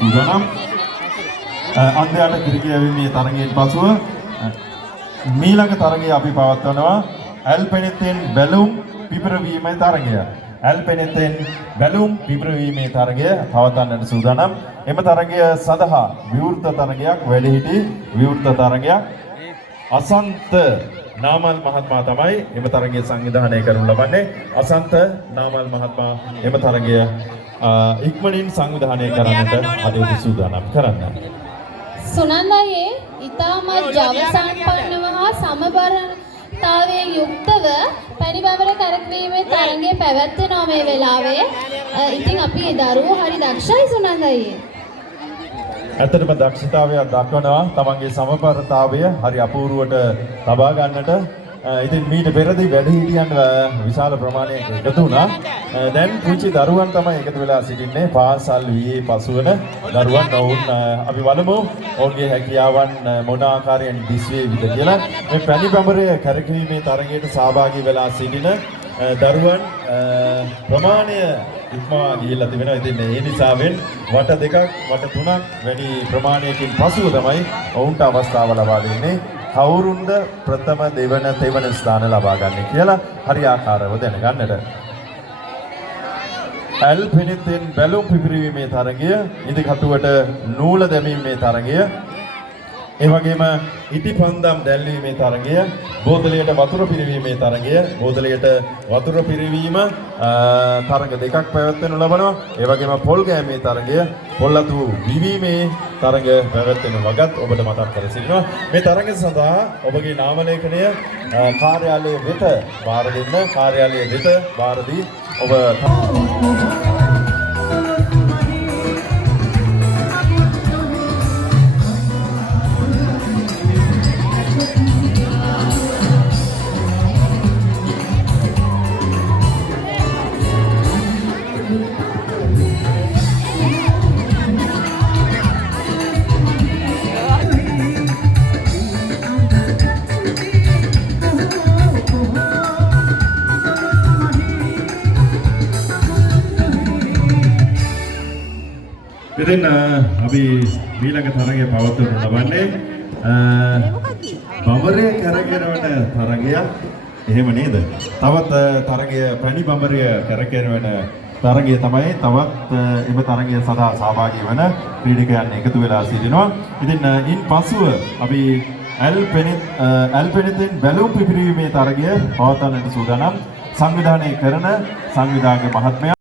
සූදානම්. අන්දයට කිරිකියවීමේ තරගයෙන් පසුව මීළඟ තරගය අපි පවත්වනවා ඇල්පෙනෙතෙන් බැලුම් පිපිරවීමේ තරගය. ඇල්පෙනෙතෙන් බැලුම් පිපිරවීමේ තරගය පවත්වන්නට සූදානම්. එම තරගය සඳහා විවෘත තරගයක් වැඩිහිටි විවෘත තරගයක් අසන්ත නාමල් මහත්මයා තමයි එම තරගය සංවිධානය කරනු ලබන්නේ. අසන්ත නාමල් මහත්මයා එම තරගය ඉක්මනින් සංවිධානය කරන්නට කටයුතු සූදානම් කරන්න. සුනන්දයේ ඉතාමත් ජව සම්පන්නව හා සමබරතාවයෙන් යුක්තව පැණිබඹර කරකවීමේ තරගය පැවැත්වෙනවා මේ වෙලාවේ. ඉතින් අපි දරුවෝ හරි දක්ෂයි සුනන්දයේ. ඇත්තටම දක්ෂතාවයක් දක්වනවා තමන්ගේ සමබරතාවය හරි අපූර්වට ලබා ගන්නට. ඉතින් මීට පෙරදී වැඩිහිටියන් විශාල ප්‍රමාණයක එකතු වුණා. දැන් පුංචි දරුවන් තමයි එකතු වෙලා සිටින්නේ. පාසල් වියේ පසුවන දරුවන්. ඔවුන් අපි බලමු ඔවුන්ගේ හැකියාවන් මොන ආකාරයෙන් දිස්වේවිද කියලා. මේ පැණිබඹරය කරකවීමේ තරගයට සහභාගී වෙලා සිටින දරුවන් ප්‍රමාණය ඉක්මවා ගිහිල්ලා තිබෙනවා. ඉතින් ඒ නිසාවෙන් වට දෙකක් වට තුනක් වැඩි ප්‍රමාණයකින් පසුව තමයි ඔවුන්ට අවස්ථාව ලබා දෙන්නේ. කවුරුන්ද ප්‍රථම දෙවන තෙවන ස්ථාන ලබා ගන්නේ කියලා හරියාකාරව දැනගන්නට. ඇල්පෙනෙතෙන් බැලුම් පිපිරීමේ තරගය, ඉදිකටුවට නූල දැමීමේ තරගය, ඒ වගේම ඉටිපන්දම් දැල්වීමේ තරගය, බෝතලයට වතුර පිරවීමේ තරගය, බෝතලයට වතුර පිරවීම තරග දෙකක් පැවැත්වෙනු ලබනවා. ඒ වගේම පොල් ගෑමේ තරගය, පොල්ලතු විවීමේ තරග පැවැත්වෙන වගත් ඔබට මතක් කර සිටිනවා. මේ තරගය සඳහා ඔබගේ නාම ලේඛනය කාර්යාලයේ වෙත බාර දෙන්න. කාර්යාලයේ වෙත බාර දී ඔබ ඉතින් අපි ඊළඟ තරගය පවත්වනු ලබන්නේ බඹරය කරගෙන යන තරගයක්. එහෙම නේද? තවත් තරගය පැණි බඹරය කරගෙන යන තරගය තමයි තවත් එම තරගය සඳහා සහභාගී වන ක්‍රීඩකයන් එකතු වෙලා සිටිනවා. ඉතින් ඉන් පසුව අපි ඇල්පෙනෙතෙන් බැලුම් පිපිරීමේ තරගය පවත්වන්නට සූදානම්. සංවිධානය කරන සංවිධායක මහත්මයා